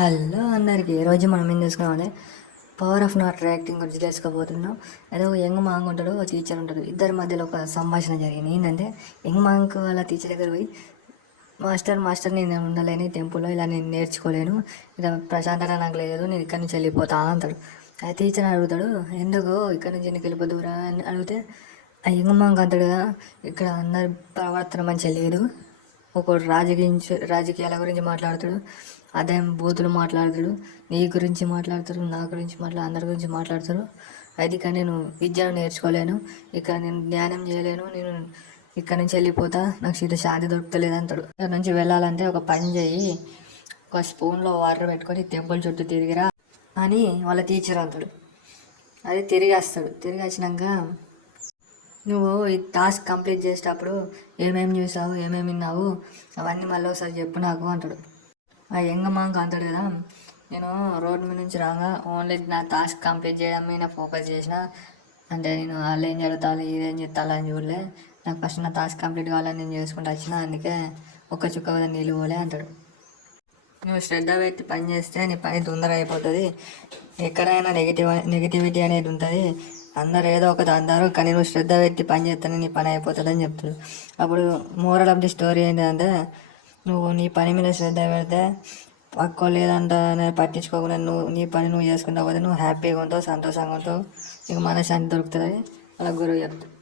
Hello అందరికి ఈరోజు మనం ఏం చేసుకున్నామంటే పవర్ ఆఫ్ నాట్ రియాక్టింగ్ గురించి తెలుసుకోబోతున్నాం. ఏదో ఒక యంగ్ మాంగ్ ఉంటాడు, ఒక టీచర్ ఉంటాడు. ఇద్దరి మధ్యలో ఒక సంభాషణ జరిగింది. ఏంటంటే యంగ్ మాంగ్ వాళ్ళ టీచర్ దగ్గర పోయి, మాస్టర్ నేను ఉండలేని టెంపుల్లో ఇలా నేను నేర్చుకోలేను, ఇలా ప్రశాంతత నాకు లేదు, నేను ఇక్కడి నుంచి వెళ్ళిపోతా అంటాడు. ఆ టీచర్ అడుగుతాడు, ఎందుకు ఇక్కడి నుంచి ఎందుకు వెళ్ళిపోదురా అని అడిగితే, ఆ యంగ్ మాంగ్ అంటాడు కదా, ఇక్కడ అందరి ప్రవర్తన మంచిగా లేదు, ఒకడు రాజకీయాల గురించి మాట్లాడతాడు, అదే బూతులు మాట్లాడతాడు, నీ గురించి మాట్లాడతారు, నా గురించి అందరి గురించి మాట్లాడతారు. అది కానీ నేను విద్యను నేర్చుకోలేను, ఇక్కడ నేను ధ్యానం చేయలేను, నేను ఇక్కడ నుంచి వెళ్ళిపోతా, నాకు శాంతి దొరుకుతలేదు అంటాడు. ఇక్కడ నుంచి వెళ్ళాలంటే ఒక పని చేయి, ఒక స్పూన్లో వాటర్ పెట్టుకొని టెంపుల్ చుట్టూ తిరిగిరా అని వాళ్ళ టీచర్ అంటాడు. అది తిరిగి వస్తాడు. తిరిగి వచ్చినాక, నువ్వు ఈ టాస్క్ కంప్లీట్ చేసేటప్పుడు ఏమేమి చూసావు, ఏమేమి విన్నావు, అవన్నీ మళ్ళీ ఒకసారి చెప్పు నాకు అంటాడు. ఆ యంగ్ మాంక్ అంటాడు కదా, నేను రోడ్ మీద నుంచి రాగా ఓన్లీ నా టాస్క్ కంప్లీట్ చేయడం మీద ఫోకస్ చేసిన, అంటే నేను వాళ్ళు ఏం జరుగుతాను ఇదేం చెప్తాను అని చూడలే, నాకు ఫస్ట్ నా టాస్క్ కంప్లీట్ కావాలని నేను చేసుకుంటూ వచ్చిన, అందుకే ఒక్క చుక్క కదా నీళ్ళు పోలే అంటాడు. నువ్వు శ్రద్ధ పెట్టి పని చేస్తే నీ పని తొందరగా అయిపోతుంది. ఎక్కడైనా నెగిటివిటీ అనేది ఉంటుంది, అందరు ఏదో ఒకటి అంటారు, కానీ నువ్వు శ్రద్ధ పెట్టి పని చేస్తేనే నీ పని అయిపోతుంది అని చెప్తాడు. అప్పుడు మోరల్ ఆఫ్ ది స్టోరీ ఏంటంటే, నువ్వు నీ పని మీద శ్రద్ధ పెడితే పక్కో లేదంట పట్టించుకోకుండా నువ్వు నీ పని నువ్వు చేసుకుంటావు కదా, నువ్వు హ్యాపీగా ఉంటావు, సంతోషంగా ఉంటావు, నీకు మనశ్శాంతి దొరుకుతుంది. అలా గురువు చెప్తావు.